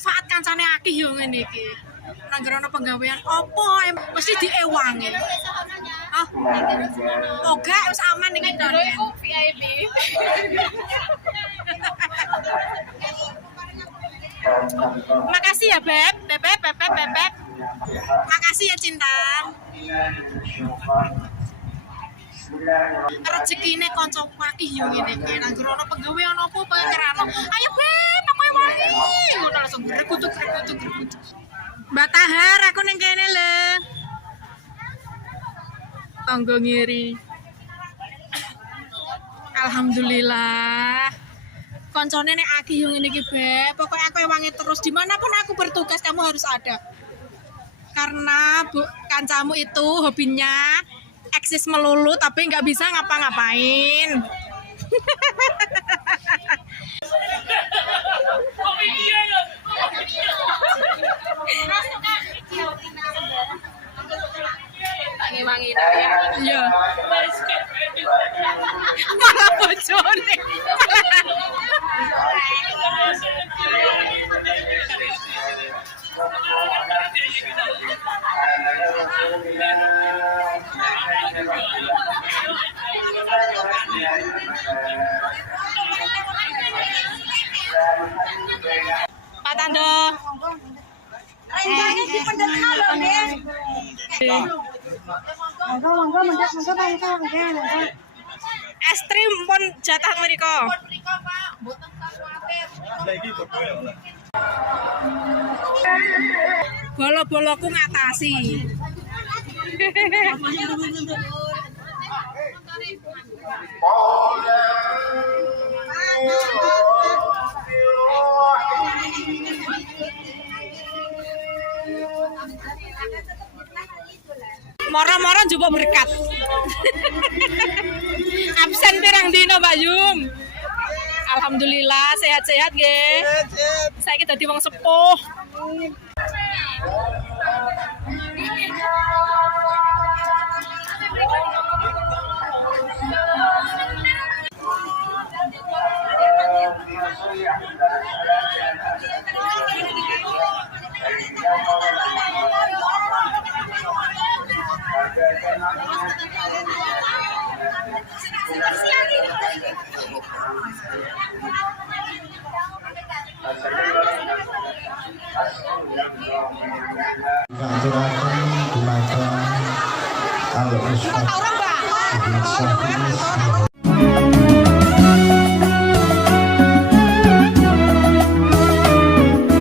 manfaat kancane akeh yo ngene iki. Nang ngerono penggawean opo mesti diewangi. Ah. Oke, wis aman iki to. Iku VIP. Makasih ya, Beb. Beb. Makasih ya, Cinta. Rezekine kanca akeh yo ngene iki. Nang ngerono penggawean opo pengerano. Ayo, Beb, apa wangi. Ngono langsung gregutu. Mbak Tahar, aku ning kene lho. Tanggo ngiri. Alhamdulillah. Koncone nek akeh yo ngene iki, Beb. Pokoke aku ewangi terus dimanapun aku bertugas kamu harus ada. Karena kancamu itu hobinya eksis melulu tapi nggak bisa ngapa-ngapain. Wangi-wangi ya. Iya. Malah bojone. Pak Tando. Rencananya dipendetna lho, Nggih. Monggo Es krim pun jatah mriko. Mriko, Pak, mboten kuwatir. Bolo-boloku ngatasi. Moro-moro njupuk berkat. Absen pirang dino Mbak Yum. Alhamdulillah sehat-sehat nggih. Saiki dadi wong sepuh. Aturaken dumateng Al-Ustaz